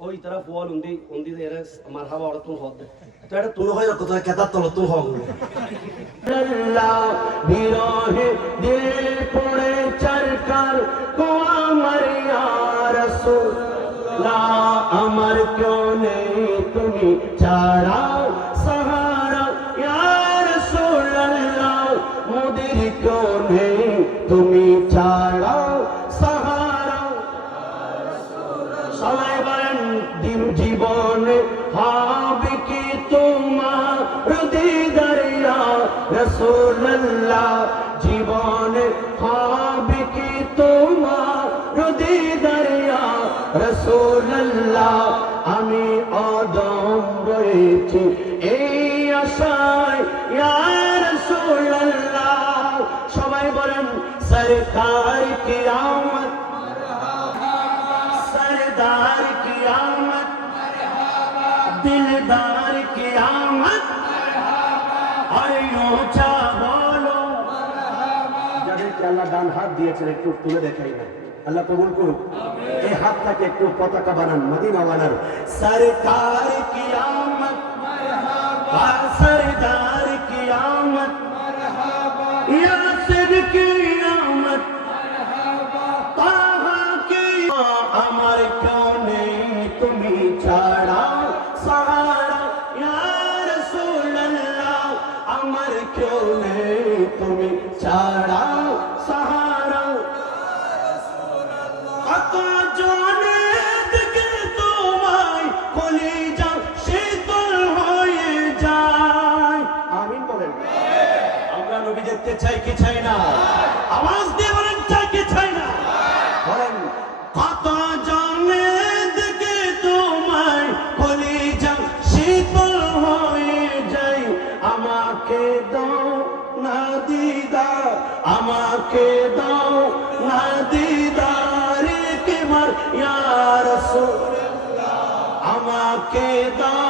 ওই তারা ফুয়াল উন্দি উন্দি দে আমার হাওয়া হাবা ওরা তুমি হদ তো এটা তুমি হয় কত কেতার তল তুমি কো আমার কেউ নেই, তুমি ছাড়া দরিয়া রসুল্লাহ জীবনের হবে কি তোমার? রুদি দরিয়া রসুল্লাহ আমি অদম রয়েছি। এই আশায় রসুল্লাহ সবাই বলেন, সরকার কিয়ামত সরদার কিয়ামত, দিলদার যাদেরকে আল্লাহ ডান হাত দিয়েছেন একটু তুলে দেখাই না। আল্লাহ কবুল করুক। এই হাতটাকে একটু পতাকা বানান মদিনা বানান। সরকার কিয়ামত সরদার কিয়ামত। ইয়া দেখতে চাই কি চাই না? আওয়াজ দিয়ে বলেন, চাই কি চাই না? বলেন কত জনে দিকে তোমায় কলিজা শীতল হয়ে যায়। আমাকে দাও না দিদার, আমাকে দাও না দিদার। কেমার ইয়া রাসূলুল্লাহ, আমাকে দাও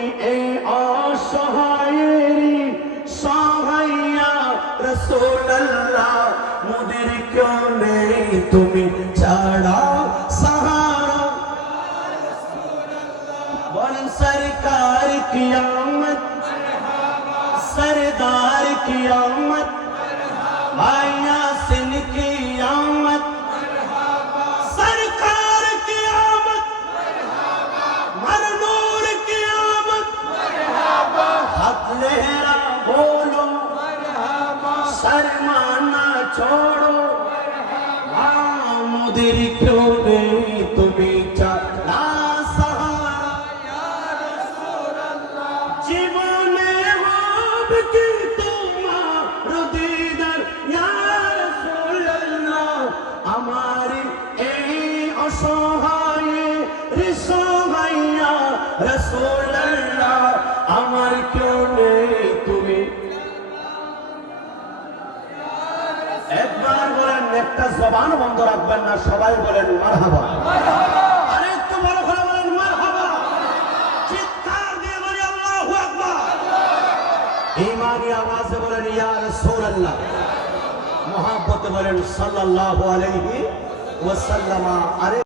রসুল্লাহ মোদের কেউ নেই তুমি ছাড়া সাহারা বলেন সরকার কি আমত सरदार की आमद माया শর্মানা ছোড়ো। আমাদের কেউ নেই তুমি চালা জীবনে হবে কি তোমার দিদার ইয়ার আমার এই অসম একটা জবান বন্ধ রাখবেন না সবাই বলেন মার হাবা একটু বড় করে বলেন মারহাবা। চিৎকার দিয়ে বলি আল্লাহু আকবার। ইমানি আওয়াজে বলেন ইয়া রাসূলুল্লাহ। মহাব্বতে বলেন সাল্লাল্লাহু আলাইহি ওয়াসাল্লাম। আরে